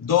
2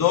2